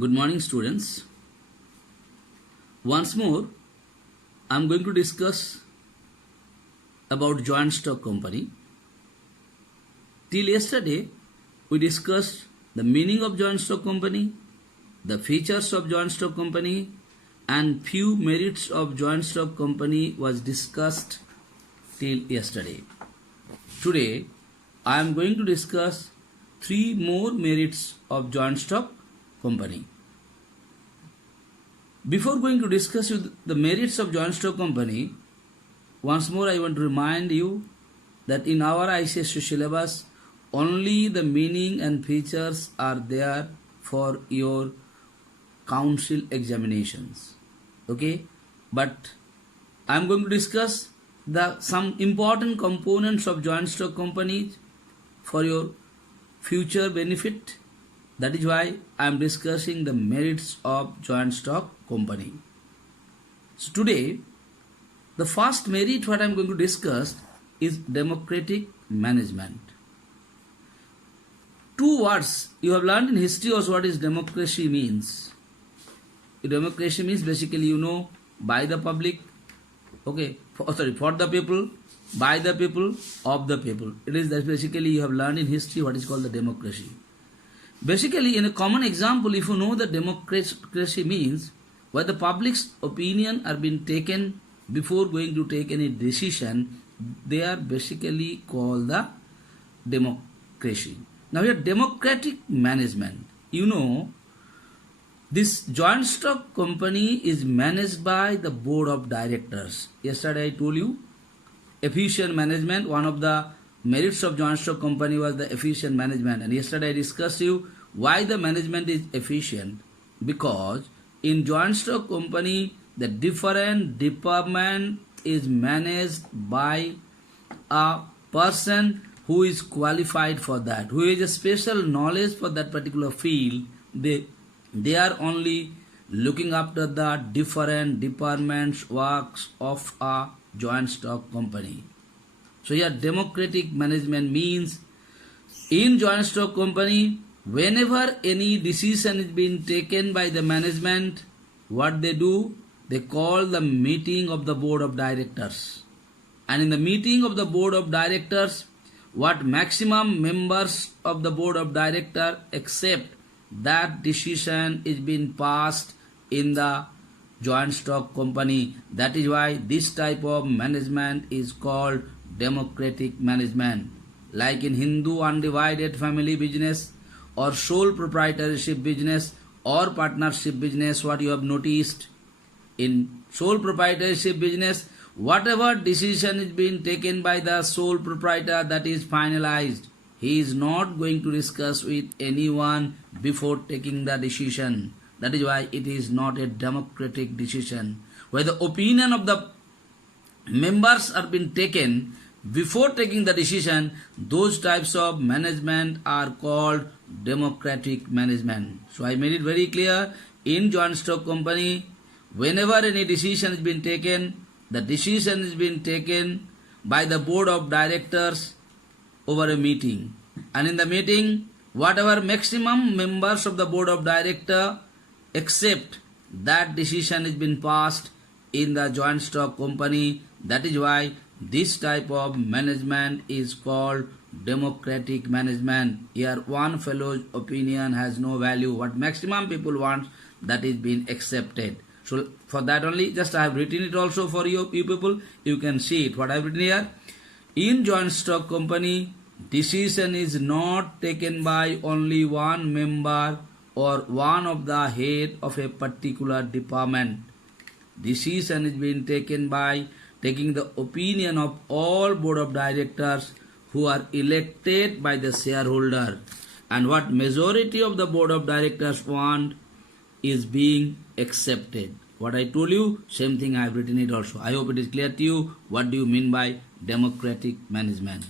Good morning, students. Once more, I am going to discuss about joint stock company. Till yesterday, we discussed the meaning of joint stock company, the features of joint stock company, and few merits of joint stock company was discussed till yesterday. Today, I am going to discuss 3 more merits of joint stock company. Before going to discuss the merits of joint stock company, once more I want to remind you that in our ICSE syllabus, only the meaning and features are there for your council examinations. Okay? But I am going to discuss some important components of joint stock companies for your future benefit. That is why I am discussing the merits of joint stock company. So today, the first merit what I am going to discuss is democratic management. 2 words you have learned in history also what is democracy means. Democracy means basically by the public, for the people, by the people, of the people. It is that basically you have learned in history what is called the democracy. Basically, in a common example, if you know that democracy means where the public's opinion are being taken before going to take any decision, they are basically called the democracy. Now here, democratic management. This joint stock company is managed by the board of directors. Yesterday I told you, efficient management, one of the merits of joint stock company was the efficient management. And yesterday I discussed you why the management is efficient. Because in joint stock company, the different department is managed by a person who is qualified for that, who has a special knowledge for that particular field. They are only looking after the different departments works of a joint stock company. So here democratic management means in joint stock company, whenever any decision is being taken by the management, what they do, they call the meeting of the board of directors. And in the meeting of the board of directors, what maximum members of the board of directors accept that decision is being passed in the joint stock company. That is why this type of management is called democratic management. Like in Hindu undivided family business or sole proprietorship business or partnership business, what you have noticed in sole proprietorship business, whatever decision is being taken by the sole proprietor, that is finalized. He is not going to discuss with anyone before taking the decision. That is why it is not a democratic decision. Where the opinion of the members are being taken before taking the decision, those types of management are called democratic management. So I made it very clear, in joint stock company, whenever any decision is being taken, the decision is being taken by the board of directors over a meeting. And in the meeting, whatever maximum members of the board of director accept, that decision is being passed in the joint stock company. That is why this type of management is called democratic management. Here one fellow's opinion has no value. What maximum people want, that is being accepted. So for that only, just I have written it also for you people. You can see it. What I have written here. In joint stock company, decision is not taken by only one member or one of the head of a particular department. Decision is being taken by taking the opinion of all board of directors who are elected by the shareholder. And what majority of the board of directors want is being accepted. What I told you, same thing I have written it also. I hope it is clear to you. What do you mean by democratic management?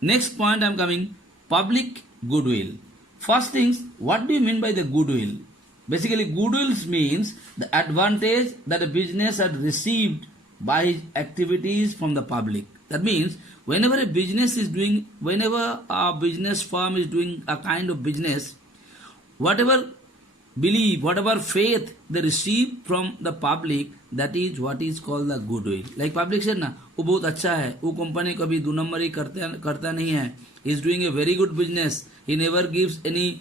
Next point I am coming, public goodwill. First things, what do you mean by the goodwill? Basically, goodwill means the advantage that a business had received by his activities from the public. That means whenever a business firm is doing a kind of business, whatever belief, whatever faith they receive from the public, that is what is called the goodwill. Like public said ना, वो बहुत अच्छा है, वो company कभी दो number ही करता नहीं है. He is doing a very good business. He never gives any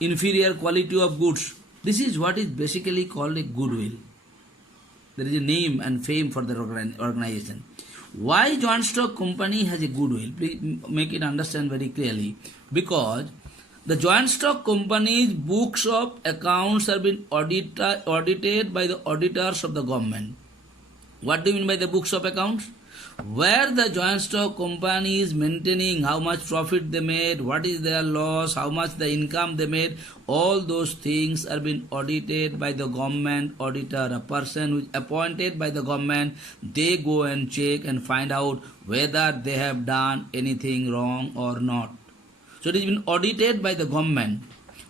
inferior quality of goods. This is what is basically called a goodwill. There is a name and fame for the organization. Why joint stock company has a goodwill? Please make it understand very clearly. Because the joint stock company's books of accounts have been audited by the auditors of the government. What do you mean by the books of accounts? Where the joint stock company is maintaining how much profit they made, what is their loss, how much the income they made, all those things are being audited by the government auditor, a person who is appointed by the government. They go and check and find out whether they have done anything wrong or not. So it has been audited by the government.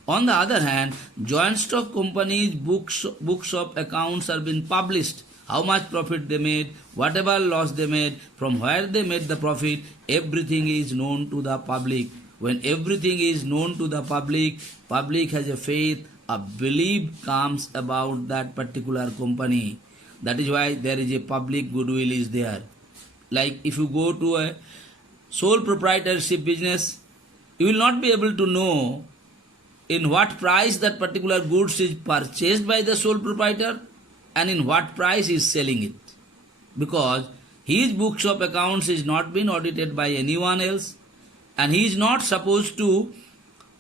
On the other hand, joint stock companies' books of accounts are being published. How much profit they made, whatever loss they made, from where they made the profit, everything is known to the public. When everything is known to the public has a faith, a belief comes about that particular company. That is why there is a public goodwill is there. Like if you go to a sole proprietorship business, you will not be able to know in what price that particular goods is purchased by the sole proprietor and in what price he is selling it. Because his books of accounts is not been audited by anyone else and he is not supposed to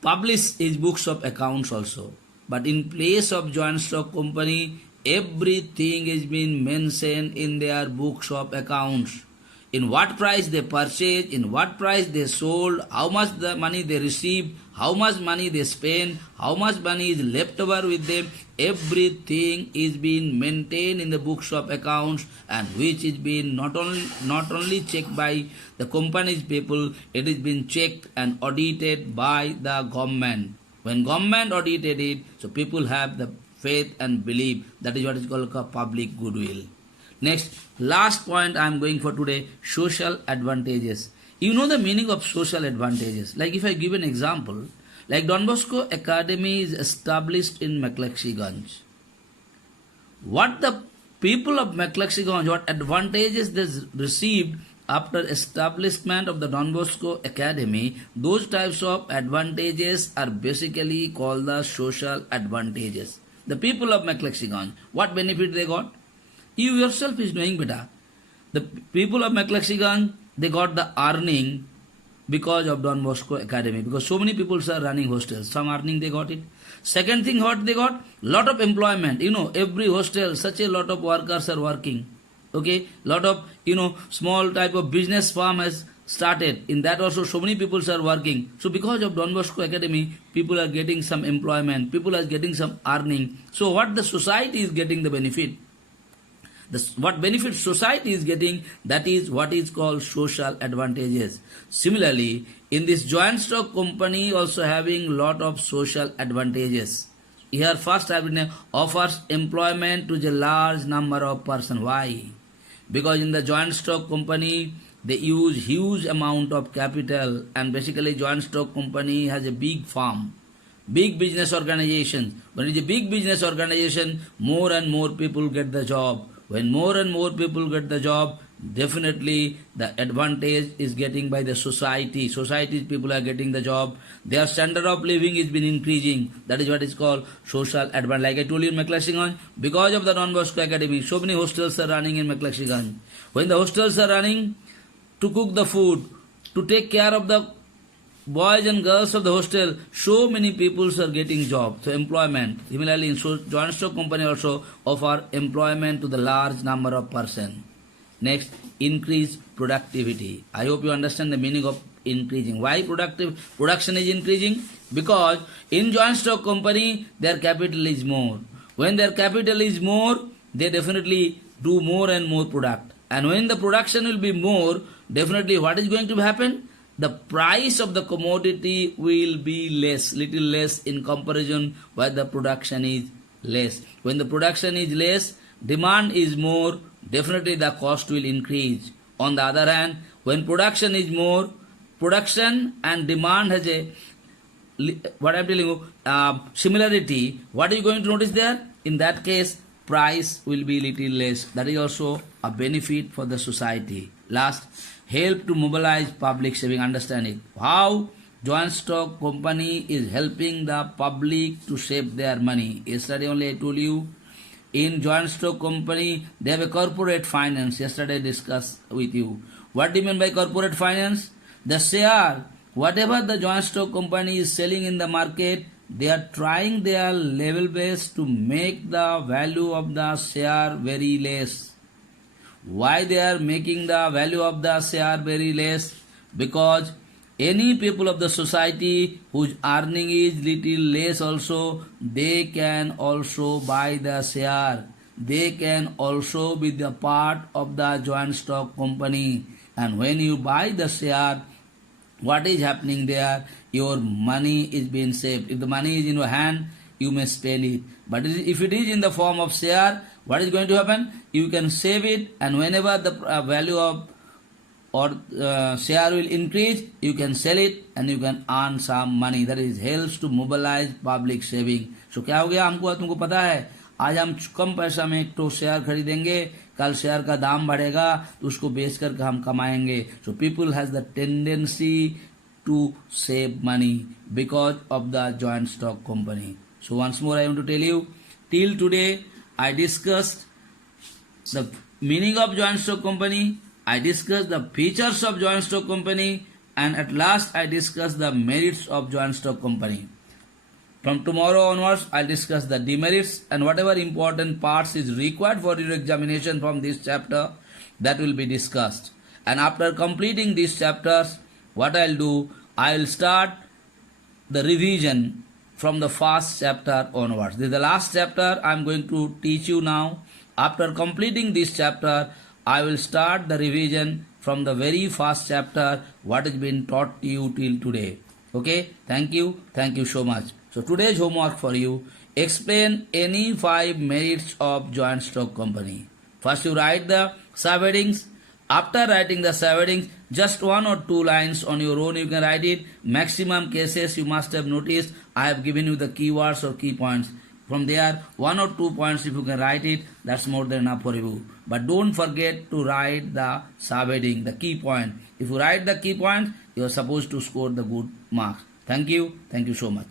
publish his books of accounts also. But in place of joint stock company, everything is been mentioned in their books of accounts. In what price they purchased, in what price they sold, how much the money they received, how much money they spent, how much money is left over with them, everything is being maintained in the books of accounts and which is being not only checked by the company's people, it is being checked and audited by the government. When government audited it, so people have the faith and belief. That is what is called public goodwill. Next, last point I am going for today, social advantages. You know the meaning of social advantages. Like if I give an example, like Don Bosco Academy is established in McLekshiganj. What the people of McLekshiganj, what advantages they received after establishment of the Don Bosco Academy, those types of advantages are basically called the social advantages. The people of McLekshiganj, what benefit they got? You yourself is knowing better. The people of McLekshiganj, they got the earning because of Don Bosco Academy. Because so many people are running hostels. Some earning they got it. Second thing what they got? Lot of employment. Every hostel, such a lot of workers are working. Okay? Lot of, small type of business firm has started. In that also so many people are working. So because of Don Bosco Academy, people are getting some employment. People are getting some earning. So what the society is getting the benefit? What benefit society is getting, that is what is called social advantages. Similarly, in this joint stock company also having lot of social advantages. Here first offers employment to the large number of persons. Why? Because in the joint stock company, they use huge amount of capital and basically joint stock company has a big firm. Big business organization. When it is a big business organization, more and more people get the job. When more and more people get the job, definitely the advantage is getting by the society. Society's people are getting the job. Their standard of living is been increasing. That is what is called social advantage. Like I told you in McLekshiganj, because of the Don Bosco Academy, so many hostels are running in McLekshiganj. When the hostels are running, to cook the food, to take care of the boys and girls of the hostel, so many people are getting jobs, so employment. Similarly, in joint stock company also offer employment to the large number of persons. Next, increase productivity. I hope you understand the meaning of increasing. Why production is increasing? Because in joint stock company, their capital is more. When their capital is more, they definitely do more and more product. And when the production will be more, definitely what is going to happen? The price of the commodity will be little less in comparison where the production is less. When the production is less, demand is more, definitely the cost will increase. On the other hand, when production is more, production and demand has a what I'm telling you, similarity, what are you going to notice there? In that case, price will be little less. That is also a benefit for the society. Last, help to mobilize public saving. Understand it. How joint stock company is helping the public to save their money. Yesterday only I told you, in joint stock company, they have a corporate finance. Yesterday I discussed with you. What do you mean by corporate finance? The share, whatever the joint stock company is selling in the market, they are trying their level best to make the value of the share very less. Why they are making the value of the share very less? Because any people of the society whose earning is little less also, they can also buy the share. They can also be the part of the joint stock company. And when you buy the share, what is happening there? Your money is being saved. If the money is in your hand, you may spend it. But if it is in the form of share, what is going to happen? You can save it, and whenever the value of or share will increase, you can sell it and you can earn some money. That is helps to mobilize public saving. So क्या हो गया हमको तुमको पता है, आज हम कम पैसा में एक तो शेयर खरीदेंगे, कल शेयर का दाम बढ़ेगा तो उसको बेच करके हम कमाएंगे. So people has the tendency to save money because of the joint stock company. So once more I want to tell you, till today I discussed the meaning of joint stock company, I discussed the features of joint stock company, and at last I discussed the merits of joint stock company. From tomorrow onwards, I'll discuss the demerits and whatever important parts is required for your examination from this chapter, that will be discussed. And after completing these chapters, what I'll do, I'll start the revision from the first chapter onwards. This is the last chapter I'm going to teach you now. After completing this chapter, I will start the revision from the very first chapter, what has been taught to you till today. Okay, thank you so much. So today's homework for you, explain any 5 merits of joint stock company. First you write the subheadings. After writing the subheadings, just 1 or 2 lines on your own you can write it. Maximum cases you must have noticed, I have given you the keywords or key points. From there, 1 or 2 points if you can write it, that's more than enough for you. But don't forget to write the subheading, the key point. If you write the key points, you are supposed to score the good marks. Thank you so much.